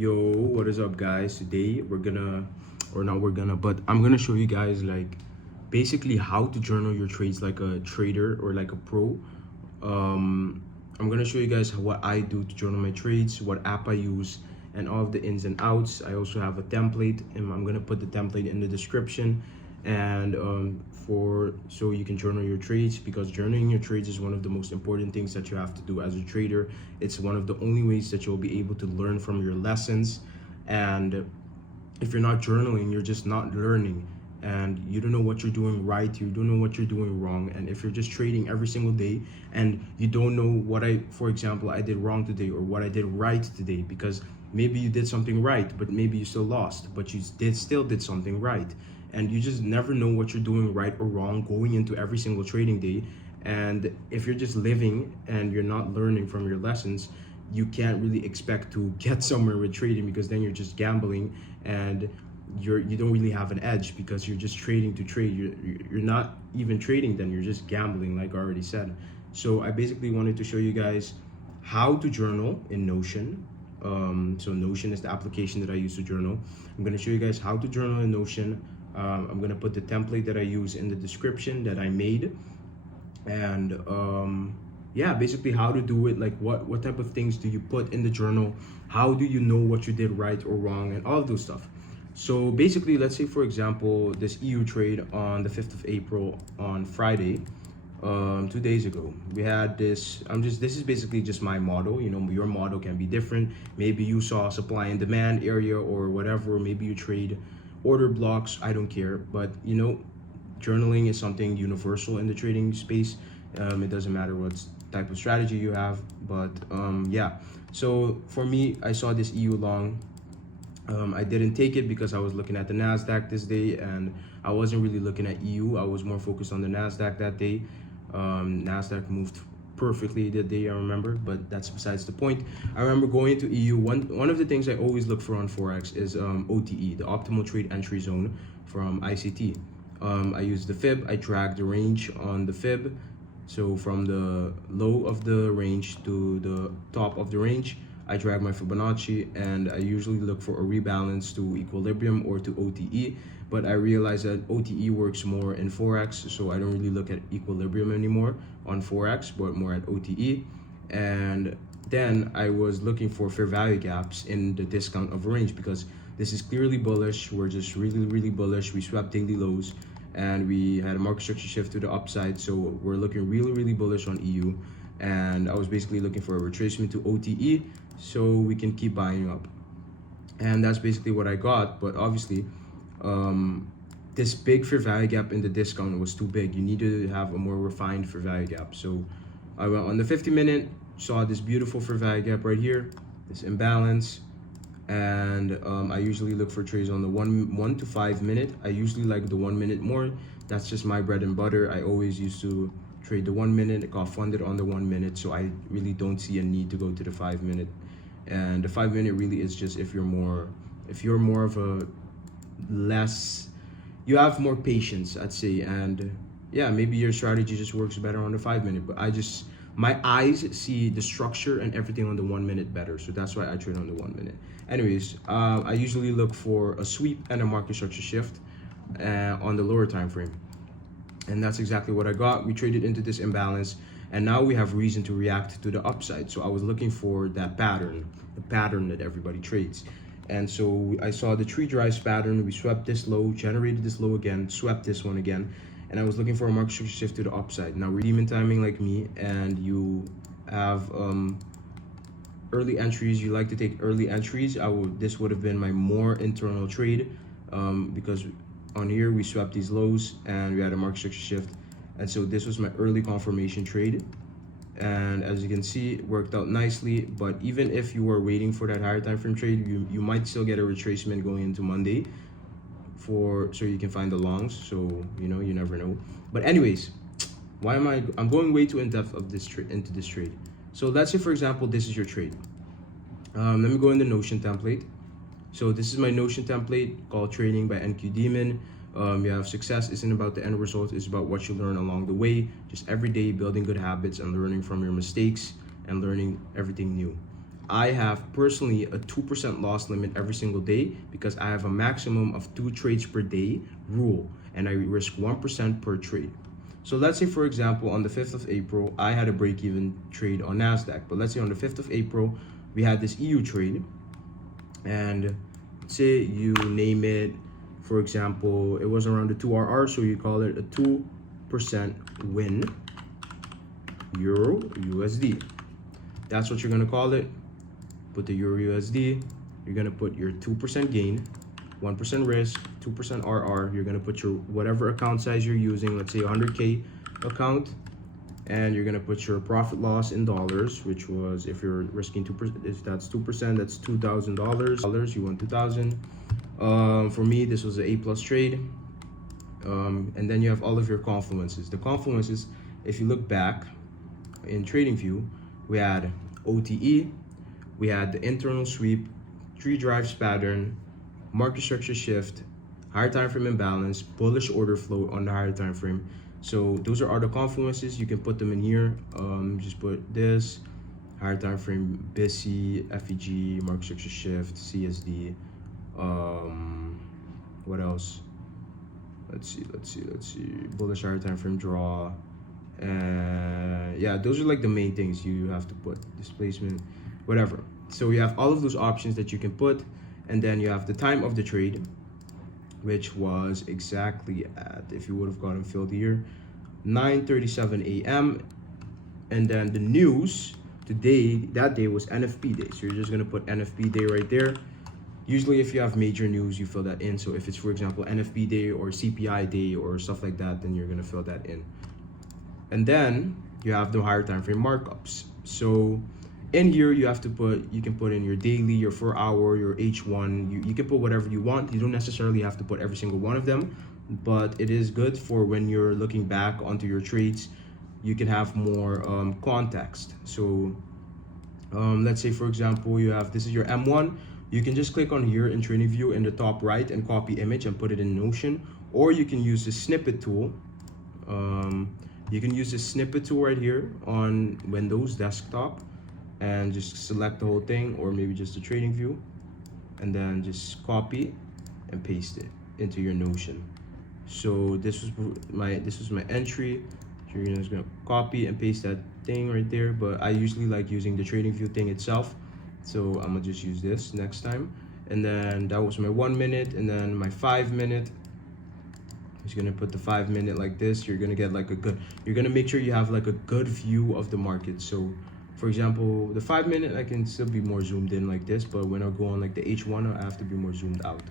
Yo, what is up, guys? Today we're gonna, or not we're gonna, but I'm gonna show you guys like basically how to journal your trades like a trader or like a pro. um I'm gonna show you guys what I do to journal my trades, what app I use, and all of the ins and outs. I also have a template, and I'm gonna put the template in the description. And for so you can journal your trades, because journaling your trades is one of the most important things that you have to do as a trader. It's one of the only ways that you'll be able to learn from your lessons. And if you're not journaling, you're just not learning, and you don't know what you're doing right, you don't know what you're doing wrong. And if you're just trading every single day and you don't know what for example, I did wrong today or what I did right today, because maybe you did something right but maybe you still lost, but you still did something right, and you just never know what you're doing right or wrong going into every single trading day. And if you're just living and you're not learning from your lessons, you can't really expect to get somewhere with trading, because then you're just gambling, and you don't really have an edge because you're just trading to trade. You're not even trading, then you're just gambling, like I already said. So I basically wanted to show you guys how to journal in Notion. So Notion is the application that I use to journal. I'm going to show you guys how to journal in Notion. I'm going to put the template that I use in the description that I made. And yeah, basically how to do it, like what type of things do you put in the journal, how do you know what you did right or wrong, and all of those stuff. So basically, let's say for example this EU trade on the 5th of April on Friday. 2 days ago we had this. This is basically just my model. Your model can be different. Maybe you saw supply and demand area or whatever. Maybe you trade order blocks. I don't care. But journaling is something universal in the trading space. It doesn't matter what type of strategy you have. But yeah, so for me, I saw this EU long. I didn't take it because I was looking at the NASDAQ this day, and I wasn't really looking at EU. I was more focused on the NASDAQ that day. NASDAQ moved perfectly that day, I remember, but that's besides the point. I remember going into EU. One of the things I always look for on Forex is OTE, the optimal trade entry zone from ICT. I used the fib. I dragged the range on the fib. So from the low of the range to the top of the range, I drag my Fibonacci, and I usually look for a rebalance to equilibrium or to OTE. But I realized that OTE works more in Forex, so I don't really look at equilibrium anymore on Forex, but more at OTE. And then I was looking for fair value gaps in the discount of a range, because this is clearly bullish. We're just really, really bullish. We swept daily lows, and we had a market structure shift to the upside, so we're looking really, really bullish on EU. And I was basically looking for a retracement to OTE so we can keep buying up, and that's basically what I got. But obviously this big fair value gap in the discount was too big. You need to have a more refined fair value gap. So I went on the 50-minute, saw this beautiful fair value gap right here, this imbalance. And I usually look for trades on the 1 to 5 minute. I usually like the 1 minute more. That's just my bread and butter. I always used to trade the 1 minute. It got funded on the 1 minute, so I really don't see a need to go to the 5 minute. And the 5 minute really is just if you're more of a less, you have more patience, I'd say. And yeah, maybe your strategy just works better on the 5 minute. But my eyes see the structure and everything on the 1 minute better, so that's why I trade on the 1 minute. Anyways, I usually look for a sweep and a market structure shift on the lower time frame, and that's exactly what I got. We traded into this imbalance, and now we have reason to react to the upside. So I was looking for that pattern, the pattern that everybody trades. And so I saw the tree drives pattern. We swept this low, generated this low again, swept this one again, and I was looking for a market structure shift to the upside. Now, demon timing like me, and you have early entries, you like to take early entries, this would have been my more internal trade, because on here we swept these lows and we had a market structure shift, and so this was my early confirmation trade. And as you can see, it worked out nicely. But even if you were waiting for that higher time frame trade, you might still get a retracement going into Monday so you can find the longs. So you never know. But anyways, I'm going way too in depth of into this trade. So let's say for example this is your trade. Let me go in the Notion template. So this is my Notion template called Trading by NQ Demon. You have success isn't about the end result, it's about what you learn along the way. Just every day building good habits and learning from your mistakes and learning everything new. I have personally a 2% loss limit every single day because I have a maximum of 2 trades per day rule, and I risk 1% per trade. So let's say, for example, on the 5th of April, I had a break-even trade on NASDAQ. But let's say on the 5th of April, we had this EU trade. And say you name it, for example, it was around the 2RR, so you call it a 2% win Euro USD. That's what you're going to call it. Put the Euro USD. You're going to put your 2% gain, 1% risk, 2% RR. You're going to put your whatever account size you're using, let's say 100K account, and you're going to put your profit loss in dollars, which was, if you're risking 2%, if that's 2%, that's $2,000. You want 2,000. For me, this was an A+ trade. And then you have all of your confluences. The confluences, if you look back in TradingView, we had OTE, we had the internal sweep, 3 drives pattern, market structure shift, higher time frame imbalance, bullish order flow on the higher time frame. So those are all the confluences. You can put them in here. Just put this higher time frame, BISI, FEG, market structure shift, CSD. What else? Let's see. Bullish higher time frame draw. And yeah, those are like the main things you have to put. Displacement, whatever. So you have all of those options that you can put, and then you have the time of the trade, which was exactly at, if you would have gotten filled here, 9:37 a.m. And then the news today, that day was NFP day. So you're just gonna put NFP day right there. Usually if you have major news, you fill that in. So if it's, for example, NFP day or CPI day or stuff like that, then you're gonna fill that in. And then you have the higher time frame markups. So in here, you have to put, you can put in your daily, your 4 hour, your H1. You can put whatever you want. You don't necessarily have to put every single one of them, but it is good for when you're looking back onto your trades, you can have more context. So let's say, for example, you have, this is your M1. You can just click on here in TradingView in the top right and copy image and put it in Notion, or you can use the snippet tool. You can use the snippet tool right here on Windows desktop and just select the whole thing, or maybe just the TradingView, and then just copy and paste it into your Notion. So this was my entry. So you're just gonna copy and paste that thing right there, but I usually like using the TradingView thing itself, so I'm gonna just use this next time. And then that was my 1 minute, and then my 5 minute. Just gonna put the 5 minute like this. You're gonna get like a good, you're gonna make sure you have like a good view of the market. So for example, the 5 minute, I can still be more zoomed in like this, but when I go on like the H1, I have to be more zoomed out.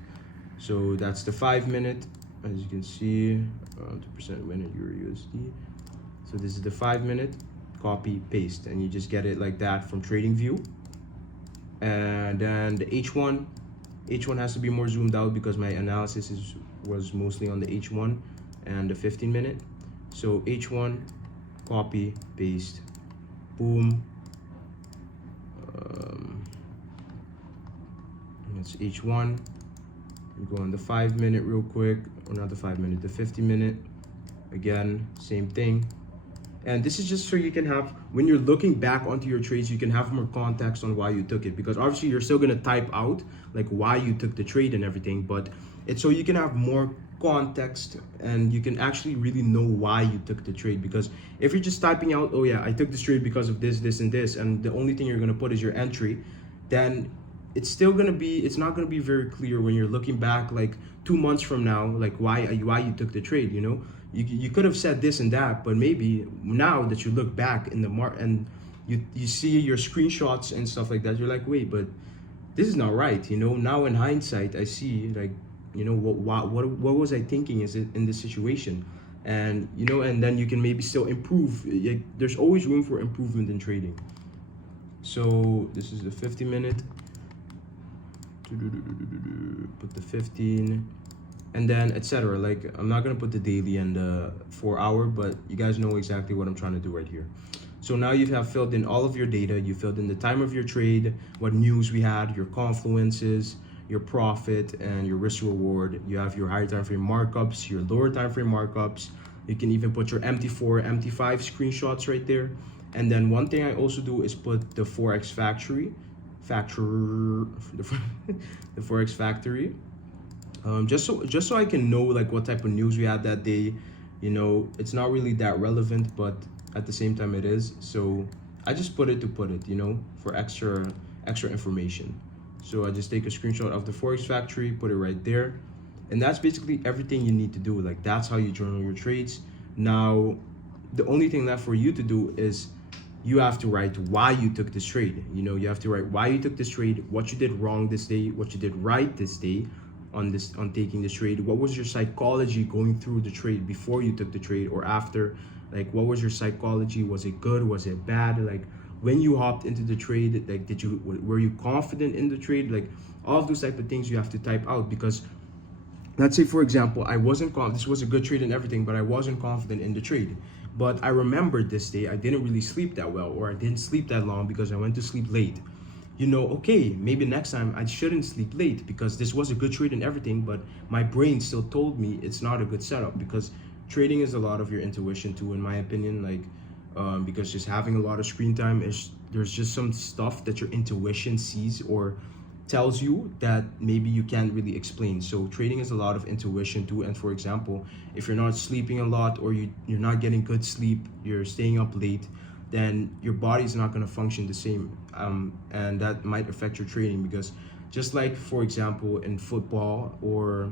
So that's the 5 minute. As you can see, 2% win at Euro USD. So this is the 5 minute, copy, paste, and you just get it like that from TradingView. And then the H1 has to be more zoomed out because my analysis was mostly on the H1 and the 15 minute. So H1, copy, paste, boom. That's H1. We go on the 5 minute real quick, or not the 5 minute, the 50 minute. Again, same thing. And this is just so you can have, when you're looking back onto your trades, you can have more context on why you took it, because obviously you're still gonna type out like why you took the trade and everything, but it's so you can have more context and you can actually really know why you took the trade. Because if you're just typing out, oh yeah, I took this trade because of this, this, and this, and the only thing you're gonna put is your entry, then it's still gonna be, it's not gonna be very clear when you're looking back like 2 months from now, like why you took the trade, you know? You could have said this and that, but maybe now that you look back in the and you see your screenshots and stuff like that, you're like, wait, but this is not right, you know? Now in hindsight, I see like, you know, what was I thinking is it in this situation? And you know, and then you can maybe still improve. There's always room for improvement in trading. So this is the 50 minute. Put the 15. And then etc. Like I'm not gonna put the daily and the 4 hour, but you guys know exactly what I'm trying to do right here. So now you have filled in all of your data. You filled in the time of your trade, what news we had, your confluences, your profit, and your risk reward. You have your higher time frame markups, your lower time frame markups. You can even put your MT4, MT5 screenshots right there. And then one thing I also do is put the Forex Factory factor, the Forex Factory. Just so I can know like what type of news we had that day. It's not really that relevant, but at the same time it is. So I just put it to put it, for extra information. So I just take a screenshot of the Forex Factory, put it right there, and that's basically everything you need to do. Like that's how you journal your trades. Now, the only thing left for you to do is you have to write why you took this trade. You have to write why you took this trade, what you did wrong this day, what you did right this day on taking this trade. What was your psychology going through the trade before you took the trade or after? Like what was your psychology? Was it good? Was it bad? Like when you hopped into the trade, like were you confident in the trade? Like all of those type of things you have to type out, because let's say for example I wasn't this was a good trade and everything, but I wasn't confident in the trade. But I remembered this day I didn't really sleep that well, or I didn't sleep that long because I went to sleep late. Okay, maybe next time I shouldn't sleep late because this was a good trade and everything, but my brain still told me it's not a good setup, because trading is a lot of your intuition too, in my opinion. Like, because just having a lot of screen time there's just some stuff that your intuition sees or tells you that maybe you can't really explain. So trading is a lot of intuition too. And for example, if you're not sleeping a lot, or you're not getting good sleep, you're staying up late, then your body's not going to function the same, and that might affect your trading. Because just like for example in football or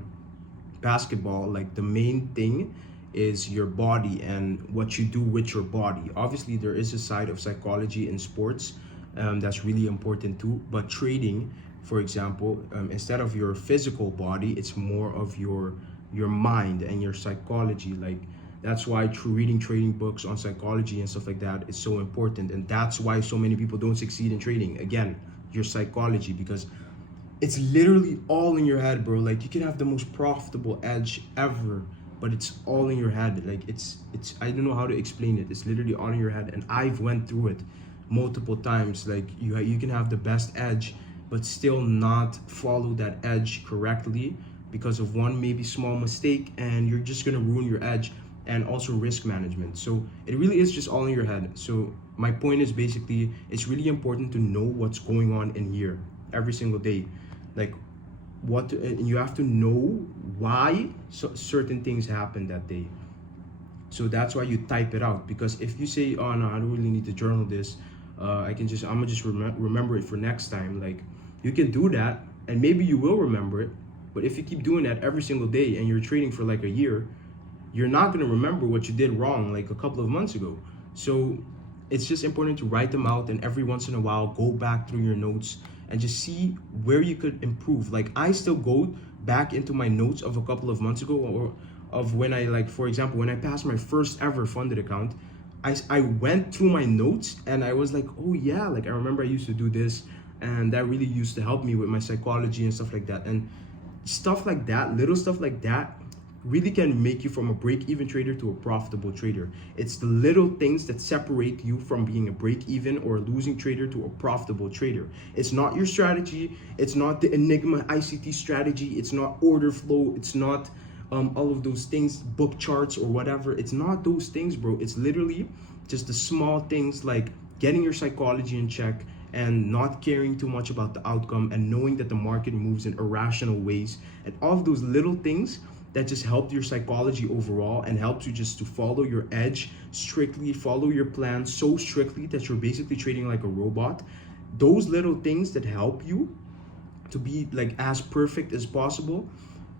basketball, like the main thing is your body and what you do with your body. Obviously there is a side of psychology in sports, that's really important too, but trading, for example, instead of your physical body, it's more of your mind and your psychology. Like that's why reading trading books on psychology and stuff like that is so important, and that's why so many people don't succeed in trading. Again, your psychology, because it's literally all in your head, bro. Like you can have the most profitable edge ever, but it's all in your head. Like it's I don't know how to explain it. It's literally all in your head, and I've went through it multiple times. Like you can have the best edge but still not follow that edge correctly because of one maybe small mistake, and you're just gonna ruin your edge. And also risk management. So it really is just all in your head. So my point is basically it's really important to know what's going on in here every single day. Like and you have to know why certain things happen that day. So that's why you type it out, because if you say, oh no, I don't really need to journal this, I'm gonna just remember it for next time. Like you can do that and maybe you will remember it, but if you keep doing that every single day and you're trading for like a year, you're not going to remember what you did wrong like a couple of months ago. So it's just important to write them out, and every once in a while go back through your notes and just see where you could improve. Like I still go back into my notes of a couple of months ago, or of when I, like for example, when I passed my first ever funded account, I went through my notes and I was like, oh yeah, like I remember I used to do this, and that really used to help me with my psychology and stuff like that. And stuff like that, little stuff like that, really can make you from a break-even trader to a profitable trader. It's the little things that separate you from being a break-even or a losing trader to a profitable trader. It's not your strategy. It's not the Enigma ICT strategy. It's not order flow. It's not all of those things, book charts or whatever. It's not those things, bro. It's literally just the small things, like getting your psychology in check and not caring too much about the outcome, and knowing that the market moves in irrational ways, and all of those little things that just help your psychology overall and helps you just to follow your edge strictly, follow your plan so strictly that you're basically trading like a robot. Those little things that help you to be like as perfect as possible,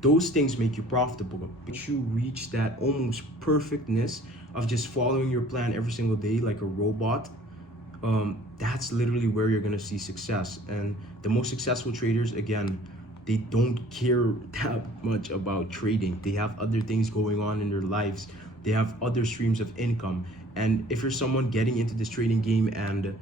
those things make you profitable. Make you reach that almost perfectness of just following your plan every single day like a robot. That's literally where you're gonna see success. And the most successful traders, again, they don't care that much about trading. They have other things going on in their lives. They have other streams of income. And if you're someone getting into this trading game and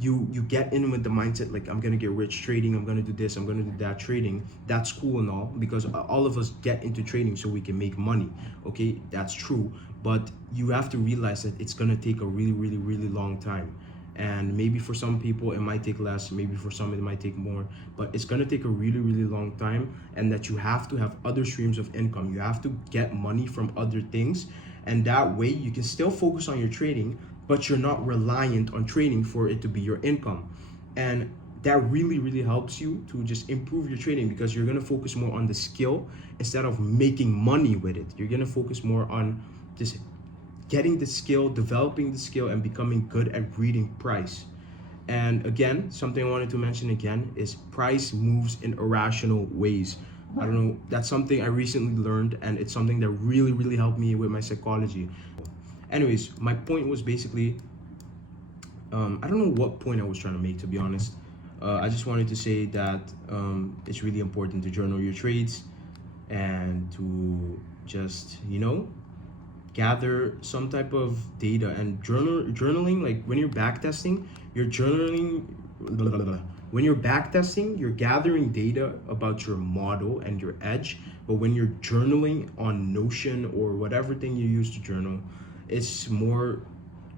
you get in with the mindset like, I'm gonna get rich trading, I'm gonna do this, I'm gonna do that trading, that's cool and all, because all of us get into trading so we can make money. Okay, that's true, but you have to realize that it's gonna take a really, really, really long time. And maybe for some people it might take less, maybe for some it might take more, but it's gonna take a really, really long time. And that you have to have other streams of income. You have to get money from other things, and that way you can still focus on your trading, but you're not reliant on trading for it to be your income. And that really helps you to just improve your trading, because you're going to focus more on the skill instead of making money with it. You're going to focus more on just getting the skill, developing the skill, and becoming good at reading price. And again, something I wanted to mention again is price moves in irrational ways. I don't know, that's something I recently learned, and it's something that really helped me with my psychology. Anyways, my point was basically, I don't know what point I was trying to make, to be honest. I just wanted to say that it's really important to journal your trades and to just, gather some type of data. And journaling, like when you're backtesting, you're journaling. When you're backtesting, you're gathering data about your model and your edge. But when you're journaling on Notion or whatever thing you use to journal, it's more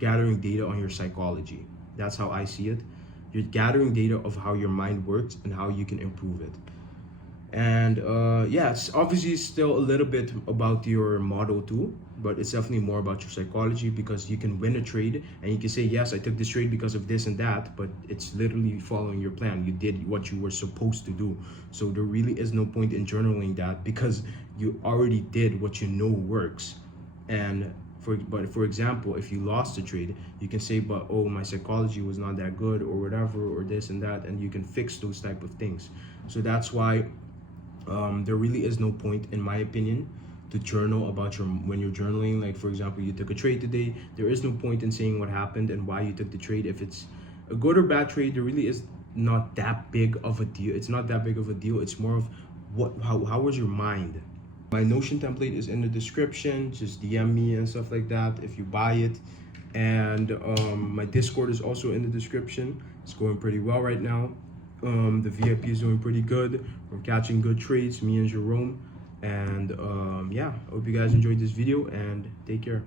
gathering data on your psychology. That's how I see it. You're gathering data of how your mind works and how you can improve it. And yeah, it's obviously still a little bit about your model too, but it's definitely more about your psychology, because you can win a trade and you can say, yes, I took this trade because of this and that, but it's literally following your plan. You did what you were supposed to do. So there really is no point in journaling that, because you already did what you know works. And for example, if you lost a trade, you can say, but oh, my psychology was not that good, or whatever, or this and that, and you can fix those type of things. So that's why there really is no point, in my opinion, to journal about when you're journaling. Like, for example, you took a trade today, there is no point in saying what happened and why you took the trade. If it's a good or bad trade, there really is not that big of a deal. It's not that big of a deal. It's more of how was your mind. My Notion template is in the description. Just DM me and stuff like that if you buy it. And my Discord is also in the description. It's going pretty well right now. The VIP is doing pretty good. We're catching good trades, me and Jerome. And yeah, I hope you guys enjoyed this video, and take care.